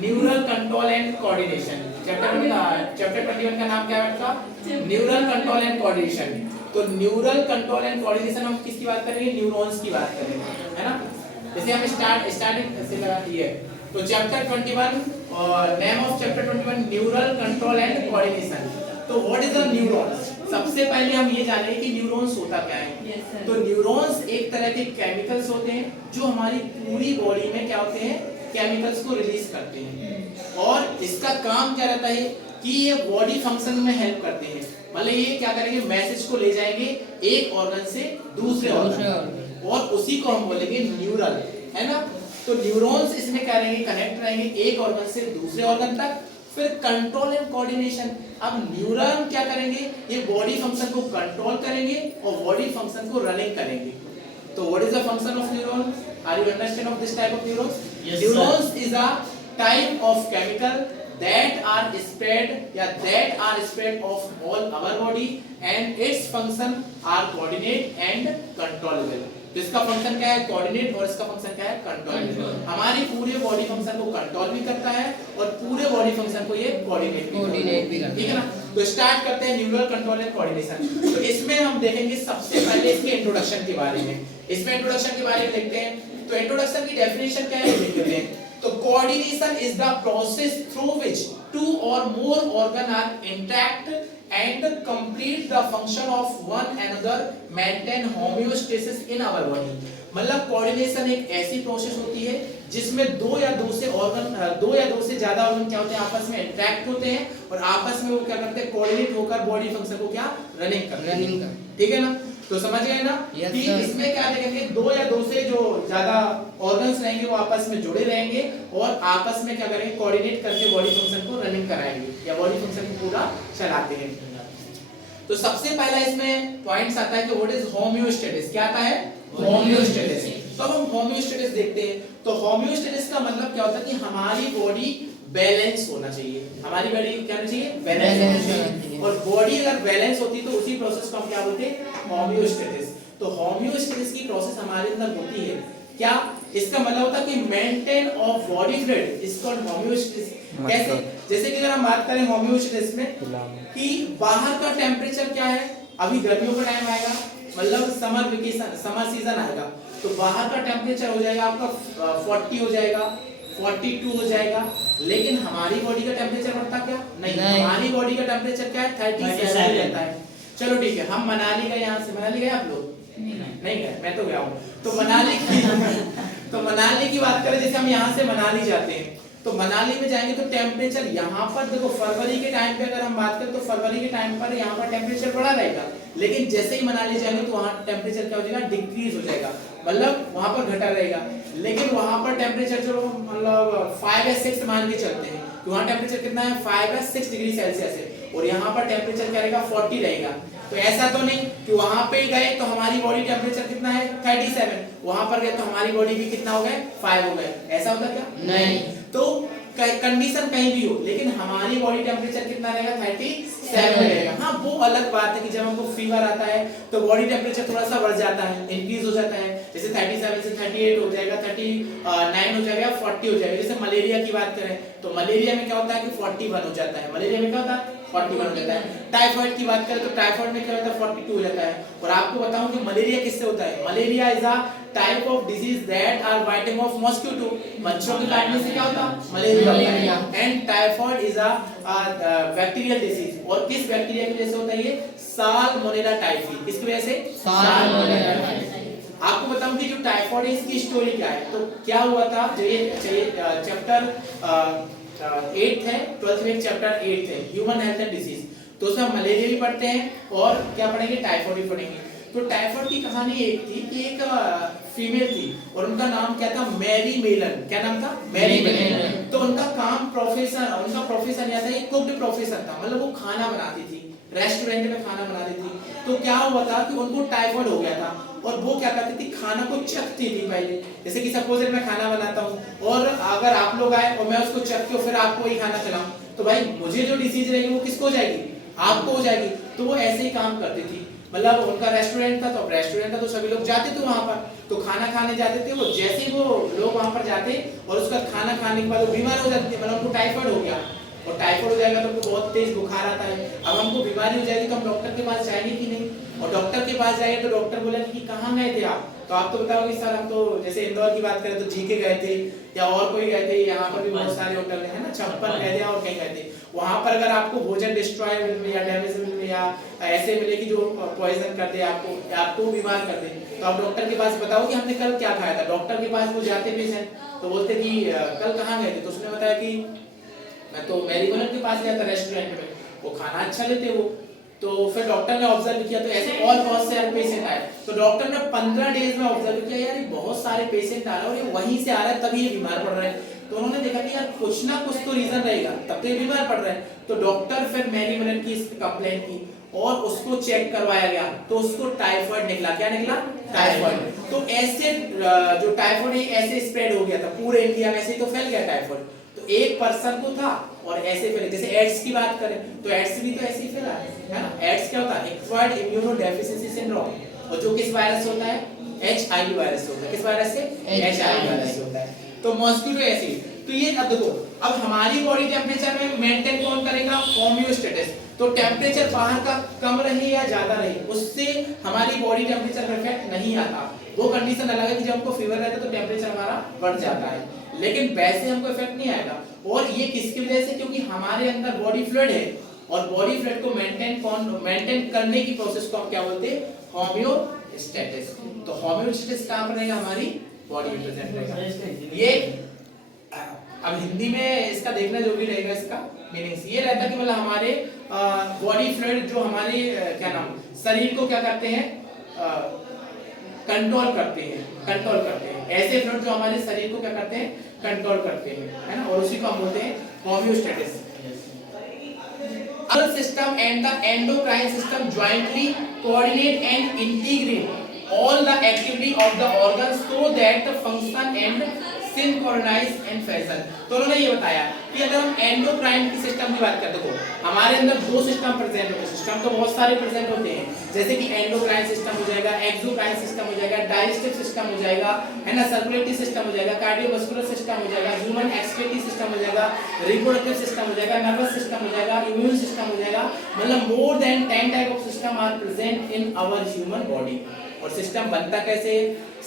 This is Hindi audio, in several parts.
Neural control and coordination. Chapter 21 का नाम क्या है आपका? Neural control and coordination. तो न्यूरल कंट्रोल एंड कोऑर्डिनेशन हम किसकी बात करेंगे? न्यूरॉन्स की बात करेंगे, है ना। जैसे हम स्टार्टिंग से लगा दिए, तो चैप्टर 21 और name of chapter 21 neural control and coordination. तो व्हाट इज द न्यूरॉन्स? सबसे पहले हम ये जानेंगे कि न्यूरॉन्स होता क्या है। तो न्यूरॉन्स एक तरह के केमिकल्स होते हैं जो हमारी पूरी बॉडी में क्या होते हैं, केमिकल्स को रिलीज करते हैं। और इसका काम क्या रहता है कि ये बॉडी फंक्शन में हेल्प करते हैं। मतलब ये क्या करेंगे, मैसेज को ले जाएंगे एक ऑर्गन से दूसरे ऑर्गन, और उसी को हम बोलेंगे न्यूरल, है ना। तो न्यूरॉन्स इसमें क्या रहेंगे, कनेक्ट रहेंगे एक ऑर्गन से दूसरे ऑर्गन तक। फिर कंट्रोल एंड कोऑर्डिनेशन। अब न्यूरॉन क्या करेंगे, ये बॉडी फंक्शन को कंट्रोल करेंगे और बॉडी फंक्शन को रनिंग करेंगे। तो what is the function of neuron? Are you understand of this type of neurons? Neurons is a type of chemical that are spread of all our body and its function are coordinate and controllable। तो इसका फंक्शन क्या है? कोऑर्डिनेट, और इसका फंक्शन क्या है? कंट्रोल। हमारी पूरे बॉडी फंक्शन को कंट्रोल भी करता है और पूरे बॉडी फंक्शन को ये कोऑर्डिनेट भी करता है, ठीक है ना। तो स्टार्ट करते हैं न्यूरल कंट्रोल एंड कोऑर्डिनेशन। तो इसमें हम देखेंगे सबसे पहले इसके इंट्रोडक्शन के बारे में। इसमें इंट्रोडक्शन के बारे में देखते हैं। तो इंट्रोडक्शन की डेफिनेशन क्या है देख लेते हैं। तो coordination is the process through which two और more organ are intact and complete the function of one another, maintain homeostasis in our body। मतलब कोऑर्डिनेशन एक ऐसी प्रोसेस होती है जिसमें दो या दो से ज्यादा ऑर्गन क्या होते हैं, आपस में इंटरैक्ट होते हैं और आपस में वो क्या करते हैं, कोऑर्डिनेट होकर बॉडी फंक्शन को क्या रनिंग करते हैं, ठीक है ना। तो समझ गए ना कि इसमें क्या देखेंगे, दो या दो से जो ज्यादा ऑर्गन्स रहेंगे वो आपस में जुड़े रहेंगे और आपस में क्या करेंगे, कोऑर्डिनेट करके बॉडी फंक्शन को रनिंग कराएंगे या बॉडी फंक्शन को पूरा चलाते हैं। तो सबसे पहला इसमें पॉइंट्स आता है कि व्हाट इज होमियोस्टेसिस। क्या आता है? होमियोस्टेसिस। तो अब हम होमियोस्टेसिस देखते हैं। तो होमियोस्टेसिस का मतलब क्या होता है कि हमारी बॉडी बैलेंस होना चाहिए। हमारी बॉडी क्या होना चाहिए? बैलेंस होना चाहिए। और बॉडी अगर बैलेंस होती तो उसी प्रोसेस को हम क्या बोलते हैं? होमियोस्टेसिस। तो होमियोस्टेसिस की प्रोसेस हमारे अंदर होती है क्या? इसका मतलब होता है कि maintain of body fluid is called homeostasis. कैसे? जैसे कि अगर हम बात करें होमियोस्टेसिस में कि बाहर का टेम्परेचर क्या है, अभी गर्मियों का टाइम आएगा, मतलब समर वेकेशन, समर सीजन आएगा, तो बाहर का टेम्परेचर हो जाएगा आपका 40 हो जाएगा, 42 हो जाएगा। लेकिन हमारी बॉडी का टेम्परेचर बढ़ता क्या? नहीं। हमारी बॉडी का टेम्परेचर क्या है? 37 रहता है। चलो ठीक है, हम मनाली गए, यहाँ से मनाली गए आप लोग? नहीं गए, मैं तो गया हूँ। तो मनाली की बात करें, जैसे हम यहाँ से मनाली जाते हैं तो मनाली में जाएंगे तो टेम्परेचर यहाँ पर देखो, फरवरी के टाइम पे अगर हम बात करें तो फरवरी के टाइम पर यहाँ पर टेम्परेचर बढ़ा रहेगा, लेकिन जैसे ही मनाली जाएंगे तो वहाँ टेम्परेचर क्या हो जाएगा? डिक्रीज हो जाएगा, मतलब वहाँ पर घटा रहेगा। लेकिन वहाँ पर टेम्परेचर चलो मतलब 5 या 6 मान के चलते हैं, तो वहाँ टेम्परेचर कितना है? 5 या 6 डिग्री सेल्सियस है, और यहाँ पर टेम्परेचर क्या रहेगा? 40 रहेगा। तो ऐसा तो नहीं कि वहां पे गए तो हमारी बॉडी टेम्परेचर कितना है? 37, वहां पर गए तो हमारी बॉडी भी कितना हो गए? 5 हो गए। ऐसा होता क्या? नहीं। तो कंडीशन कहीं भी हो, लेकिन हमारी बॉडी टेम्परेचर कितना रहेगा? 37 रहेगा। हाँ, वो अलग बात है कि जब हमको फीवर आता है तो बॉडी टेम्परेचर थोड़ा सा बढ़ जाता है, इंक्रीज हो जाता है, जैसे 37 से 38 हो जाएगा, 39 हो जाएगा, 40 हो जाएगा। जैसे मलेरिया की बात करें तो मलेरिया में क्या होता है कि 41 हो जाता है, मलेरिया में क्या होता है? 41 हो जाता है। टाइफाइड की बात करें तो टाइफाइड में क्या होता है? 42 हो जाता है। और आपको बताऊं कि मलेरिया किससे होता है? Malaria is a type of disease that are biting of mosquito. मच्छरों के काटने से क्या होता है? मलेरिया होता है। And typhoid is a bacterial disease, और किस बैक्टीरिया की वजह से होता है ये? Salmonella typhi. किसकी वजह से? Salmonella typhi. आपको बताऊं कि जो टाइफाइड है इसकी स्टोरी क्या है। तो क्या हुआ था, जो ये चैप्टर 8 है, 12th में चैप्टर 8 है, ह्यूमन हेल्थ एंड डिजीज। तो उसमें हम मलेरिया भी पढ़ते हैं और क्या पढ़ेंगे? टाइफाइड भी पढ़ेंगे। तो टाइफाइड की कहानी एक थी कि एक फीमेल थी और उनका नाम क्या था? Mary Mallon. क्या नाम था? Mary Mallon. तो उनका प्रोफेशन या था, एक कुक्ड प्रोफेशन था, मतलब वो खाना बनाती थी, रेस्टोरेंट में खाना बनाती थी। तो क्या हुआ था कि उनको टाइफाइड हो गया था और वो क्या करती थी? खाना को चखती थी पहले। जैसे कि सपोज मैं खाना बनाता हूँ और अगर आप लोग आए और मैं उसको चख के फिर आपको ही खाना खिलाऊं, तो भाई मुझे जो डिसीज रहेगी वो किसको हो जाएगी? आपको हो जाएगी। तो वो ऐसे ही काम करती थी। मतलब उनका रेस्टोरेंट था, तो रेस्टोरेंट था तो सभी लोग जाते थे वहां पर, तो खाना खाने जाते थे। वो जैसे ही वो लोग वहां पर जाते और उसका खाना खाने के बाद वो बीमार हो जाते थे, मतलब उनको टाइफाइड हो गया, और टाइफाइड हो जाएगा तो उनको बहुत तेज बुखार आता है। अब हमको बीमारी हो जाएगी तो हम डॉक्टर के पास जाएंगे कि नहीं, और डॉक्टर के पास जाएंगे तो डॉक्टर बोलेंगे कि कहाँ गए थे आप, तो आप तो बताओगे सर हम तो जैसे इंदौर की बात करें तो जीके गए थे, या और कोई गए थे, यहाँ पर भी बहुत सारे होटल है ना, छप्पन गए थे और कहीं गए थे। वहां पर अगर आपको भोजन डिस्ट्रॉय मिले या डैमेज मिले या ऐसे मिले कि जो पॉइजन कर दे आपको बीमार कर दे, तो आप डॉक्टर के पास बताओ कि हमने कल क्या खाया था। डॉक्टर के पास वो जाते पेशेंट तो बोलते कि कल कहाँ गए थे, तो उसने बताया कि मैं तो मैरीगोल्ड के पास गया था रेस्टोरेंट में, वो खाना अच्छा लेते वो। तो फिर डॉक्टर ने ऑब्जर्व किया तो ऐसे और बहुत से पेशेंट आए, तो डॉक्टर ने 15 डेज में ऑब्जर्व किया यार ये बहुत सारे पेशेंट आ रहे हैं और ये वहीं से आ रहा है तभी ये बीमार पड़ रहे हैं। तो उन्होंने देखा कि यार कुछ ना कुछ तो रीजन रहेगा तब तो ये बीमार पड़ रहे हैं। तो डॉक्टर फिर मैरीगोल्ड की कंप्लेंट की और उसको चेक करवाया गया तो उसको टाइफाइड निकला। क्या निकला? टाइफाइड। तो ऐसे जो टाइफाइड है ऐसे स्प्रेड हो गया था पूरे इंडिया में, ऐसे तो फैल गया टाइफाइड। तो एक पर्सन को था और ऐसे फैले। जैसे एड्स की बात करें तो एड्स भी तो ऐसे ही फैला है ना। एड्स क्या होता है? एक्वायर्ड इम्यूनोडेफिशिएंसी सिंड्रोम, और जो किस वायरस से होता है? HIV वायरस से होता है। किस वायरस से? HIV वायरस से होता है। तो मॉस्किटो ऐसी। तो ये अब देखो, अब हमारी बॉडी टेम्परेचर में मेंटेन कौन करेगा? होम्योस्टेसिस। तो टेम्परेचर बाहर का कम रहे या ज्यादा रहे उससे हमारी बॉडी टेम्परेचर पर इफेक्ट नहीं आता। वो कंडीशन अलग है कि जब हमको फीवर रहता है तो टेम्परेचर हमारा बढ़ जाता है, लेकिन वैसे हमको इफेक्ट नहीं आएगा। और ये किसकी वजह से? क्योंकि हमारे अंदर बॉडी फ्लूइड है, और बॉडी फ्लूइड को मेंटेन करने की प्रोसेस को हम क्या बोलते हैं? होम्योस्टेसिस। तो होम्योस्टेसिस कहां पर रहेगा? हमारी बॉडी में प्रेजेंट रहेगा। ये अब हिंदी में इसका देखना जो भी रहेगा, इसका मीनिंग्स ये रहता है कि मतलब हमारे बॉडी फ्लूइड जो हमारे क्या नाम शरीर को क्या करते हैं? कंट्रोल करते हैं। ऐसे फ्लूइड जो हमारे शरीर को क्या करते हैं? कंट्रोल करते हैं, है ना। और उसी को हम बोलते हैं homeostasis. Nervous system and the endocrine system jointly coordinate and integrate all the activity of the organs so that the function and synchronize and fashion। तो उन्होंने ये बताया कि अगर हम एंडोक्राइन की सिस्टम की बात करते हो, हमारे अंदर दो सिस्टम प्रेजेंट होते हैं। सिस्टम तो बहुत सारे प्रेजेंट होते हैं, जैसे कि एंडोक्राइन सिस्टम हो जाएगा, एक्सोक्राइन सिस्टम हो जाएगा, डाइजेस्टिव सिस्टम हो जाएगा, है ना, सर्कुलेटरी सिस्टम हो जाएगा, कार्डियोवास्कुलर सिस्टम हो जाएगा, ह्यूमन एक्सक्रीटरी सिस्टम हो जाएगा, रिप्रोडक्टिव सिस्टम हो जाएगा, नर्वस सिस्टम हो जाएगा, इम्यून सिस्टम हो जाएगा। मतलब more than 10 type of system are present in our human body. और सिस्टम बनता कैसे?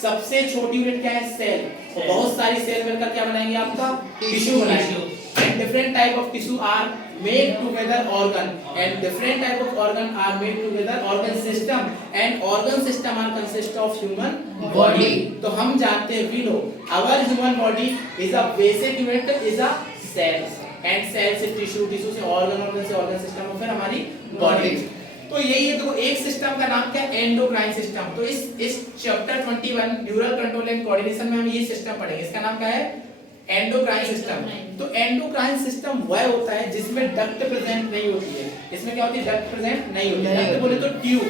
सबसे छोटी यूनिट क्या है? सेल। और बहुत सारी सेल मिलकर क्या बनाएंगे? आपका टिश्यू बनाएंगे। And different type of tissue are made together organ, and different type of organ are made together organ system, and organ system are consist of human body। तो हम जानते हैं, we know our human body is a basic unit is a cells, and cells से tissue, tissue से organ, organ से organ system और फिर हमारी body। तो यही है। तो एक सिस्टम का नाम क्या है? Endocrine system. तो इस chapter 21 neural control and coordination में हम ये सिस्टम पढ़ेंगे। इसका नाम क्या है? Endocrine system. तो एंडोक्राइन सिस्टम वह होता है जिसमें डक्ट प्रेजेंट नहीं होती है। इसमें क्या होती है? डक्ट प्रेजेंट नहीं होती है। डक्ट बोले तो ट्यूब,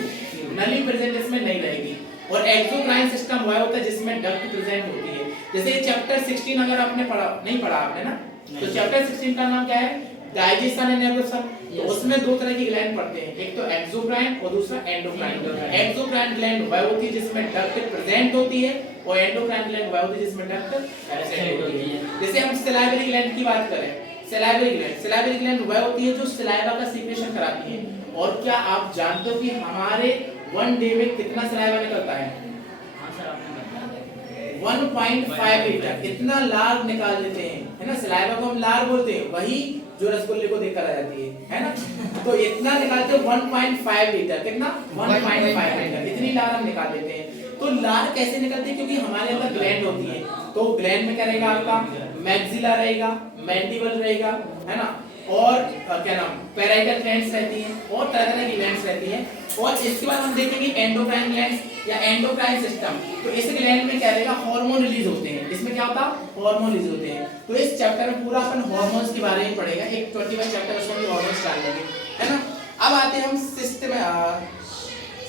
नली प्रेजेंट इसमें नहीं रहेगी। और एक्सोक्राइन सिस्टम वह होता है जिसमें डक्ट प्रेजेंट होती है। जैसे चैप्टर 16 अगर आपने नहीं पढ़ा आपने ना, तो चैप्टर 16 का नाम क्या है? Digestion and absorption. तो उसमें दो तरह की ग्लैंड पढ़ते हैं, एक तो एक्सोक्राइन और दूसरा एंडोक्राइन। एक्सोक्राइन ग्लैंड वह होती है जिसमें डक्ट प्रेजेंट होती है, और एंडोक्राइन ग्लैंड वह होती है जिसमें डक्ट एब्सेंट होती है। जैसे हम सलाइवरी ग्लैंड की बात करें, सलाइवरी ग्लैंड वह होती है जो सलाइवा का सीक्रेशन कराती है। और क्या आप जानते हो कि हमारे 1 डे में कितना सलाइवा निकलता है? 1.5 लीटर। इतना लार निकाल देते हैं, है ना। सलाइवा को हम लार बोलते हैं, वही जो रसगुल्ले को देखकर आ जाती है ना। तो इतना निकालते हैं 1.5 लीटर। कितना? 1.5 लीटर। इतनी लार हम निकाल देते हैं। तो लार कैसे निकलती है? क्योंकि हमारे अंदर ग्लैंड होती है। तो ग्लैंड में क्या रहेगा? आपका मैक्सिला रहेगा, मैंडिबल रहेगा, है ना, और क्या नाम पैराइटल ग्लैंड्स रहती हैं, और तरह तरह की ग्लैंड्स रहती हैं। और इसके बाद हम देखेंगे एंडोक्राइन ग्लैंड्स या एंडोक्राइन सिस्टम। तो इस ग्लैंड में क्या रहेगा? हार्मोन रिलीज होते हैं। इसमें क्या होता है? हार्मोन रिलीज होते हैं। तो इस चैप्टर में पूरा अपन हार्मोन्स के बारे में पढ़ेगा। एक 21 चैप्टर उसमें भी हार्मोन्स डाल देंगे, है ना। अब आते हैं हम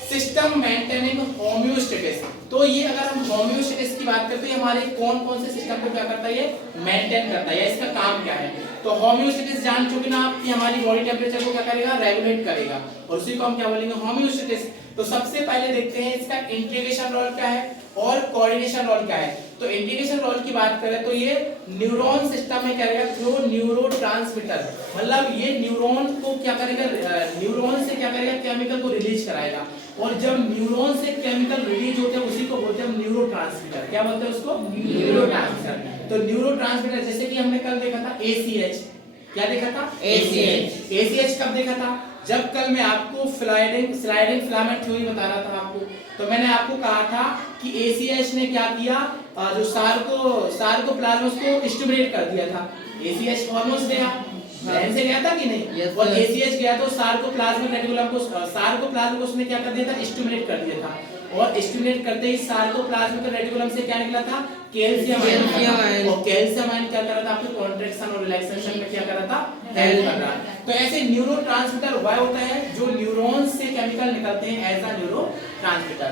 सिस्टम मेंटेनिंग होम्योस्टेसिस। तो ये अगर हम होम्योस्टेसिस की बात करते हैं, हमारे कौन कौन से सिस्टम को क्या करता है? ये मेंटेन करता है, या इसका काम क्या है? तो होम्योस्टेसिस जान चुके ना आप कि हमारी बॉडी टेम्परेचर को क्या करेगा, रेगुलेट करेगा, और उसी को हम क्या बोलेंगे, होम्योस्टेसिस। तो सबसे पहले देखते हैं इसका इंटीग्रेशन रोल क्या है और कोऑर्डिनेशन रोल क्या है। तो इंटीग्रेशन रोल की बात करें तो ये न्यूरॉन सिस्टम में क्या करेगा, थ्रू न्यूरोट्रांसमीटर, मतलब ये न्यूरॉन को क्या करेगा, न्यूरॉन से क्या करेगा, केमिकल को रिलीज कराएगा, और जब न्यूरॉन से केमिकल रिलीज होते हैं उसी को बोलते हैं न्यूरोट्रांसमीटर। क्या बोलते हैं उसको, न्यूरोट्रांसमीटर। तो न्यूरोट्रांसमीटर जैसे कि हमने कल देखा था ACH, क्या देखा था, ACH कब देखा था, जब कल मैं आपको स्लाइडिंग फिलामेंट थ्योरी बता रहा था आपको, तो मैंने आपको कहा था कि ACH ने क्या किया, जो सार्कोप्लाज्म को स्टिमुलेट कर दिया था। ACH हार्मोन्स गया, ब्रेन से गया था कि नहीं, और ACH गया तो सार्कोप्लाज्मिक रेटिकुलम को उसने क्या कर दिया था, स्टिमुलेट कर दिया था, और स्टिमुलेट करते ही सार्कोप्लाज्मिक रेटिकुलम से क्या निकला था, कैल्शियम आयन, और कैल्शियम आयन क्या कर रहा था, आपके कॉन्ट्रैक्शन और रिलैक्सेशन में क्या कर रहा था, हेल्प कर रहा है। तो ऐसे न्यूरोट्रांसमीटर वह होता है जो न्यूरॉन से केमिकल निकलते हैं एज अ न्यूरोट्रांसमीटर।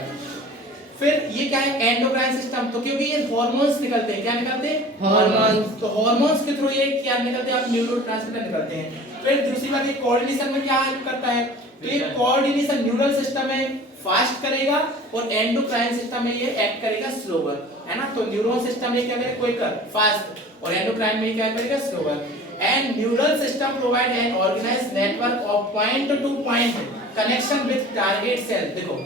फिर ये क्या है, एंडोक्राइन सिस्टम, तो क्योंकि ये हार्मोन्स निकलते हैं, क्या निकलते हैं, हार्मोन्स, तो हार्मोन्स के थ्रू ये क्या निकलते हैं, आप न्यूरोट्रांसमीटर निकलते हैं। फिर दूसरी बात, ये कोऑर्डिनेशन में क्या हेल्प करता है, तो ये कोऑर्डिनेशन न्यूरल सिस्टम में फास्ट करेगा और एंडोक्राइन सिस्टम में ये एक्ट करेगा स्लोवर, है ना। तो न्यूरॉन सिस्टम में क्या करेगा, क्विकर, फास्ट, और एंडोक्राइन में क्या करेगा, slower. And neural system provide an organized network of point to point connection with target cell. देखो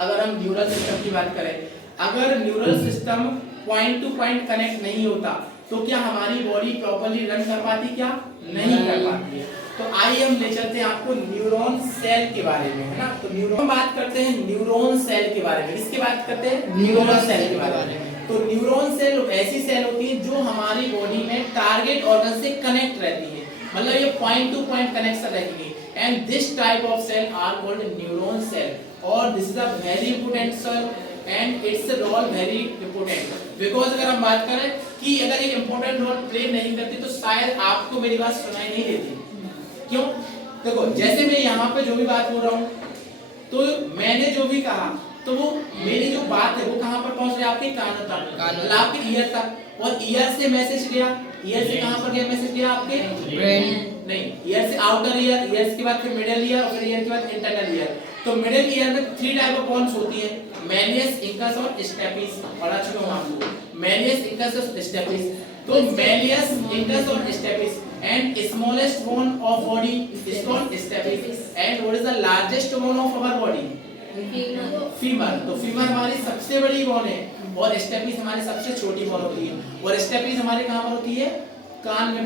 अगर हम न्यूरल सिस्टम की बात करें, अगर neural system point to point connect नहीं होता तो क्या हमारी बॉडी प्रॉपर्ली रन कर पाती, क्या नहीं कर पाती है। तो आइए हम ले चलते हैं आपको न्यूरॉन सेल के बारे में, है ना। तो न्यूरॉन बात करते हैं न्यूरॉन सेल के बारे में, किसकी बात करते हैं, न्यूरॉन सेल के बारे में। तो न्यूरॉन सेल ऐसी सेल होती है जो हमारी बॉडी में टारगेट ऑर्गन से कनेक्ट रहती है, मतलब ये पॉइंट टू पॉइंट कनेक्शन रहेगी, and this type of cell are called neuron cell, और this is a very important cell and its role very important, because अगर हम बात करें कि अगर ये इंपॉर्टेंट रोल प्ले नहीं करती तो शायद आपको मेरी बात सुनाई नहीं देती। क्यों, देखो जैसे मैं यहाँ पे जो भी बात बोल रहा हूँ, तो मैंने जो भी कहा तो वो मेरी जो बात है वो कहाँ पर पहुंच रही है, आपके कान तक, मतलब आपके ईयर तक, और ईयर से मैसेज गया, ईयर से कहाँ पर गया मैसेज गया, आपके ब्रेन, नहीं ईयर से आउटर ईयर, ईयर के बाद फिर मिडिल ईयर, और फिर ईयर के बाद इंटरनल ईयर। तो मिडिल ईयर में 3 टाइप ऑफ बोन्स होती है, मेलियस, इंकस और स्टेपिस, पढ़ा चुका हूं आपको, मेलियस, इंकस और स्टेपिस। तो मेलियस, इंकस और stapes, and smallest bone of body is called stapes, and what is the largest bone of our body, femur. तो फीमर हमारी सबसे बड़ी बोन है, और स्टेपिस हमारी सबसे छोटी बोन होती है, और स्टेपिस हमारे कहां पर होती है, कान में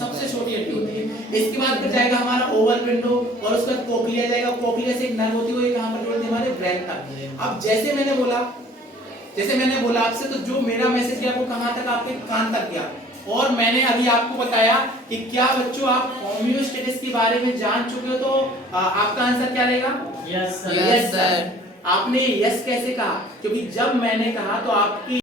सबसे छोटी हड्डी होती है। इसके बाद फिर जाएगा हमारा ओवल विंडो, और उसका कोक्लिया जाएगा, कोक्लिया से एक नर्व होती है, वो कहां पर जुड़ती है, हमारे ब्रेन तक। अब जैसे मैंने बोला आपसे, तो जो मेरा मैसेज गया वो कहां तक, आपके कान तक गया, और मैंने अभी आपको बताया कि क्या बच्चों आप होम्योस्टेसिस के बारे में जान चुके हो, तो आपका आंसर क्या रहेगा, यस सर। आपने यस कैसे कहा, क्योंकि जब मैंने कहा तो आपकी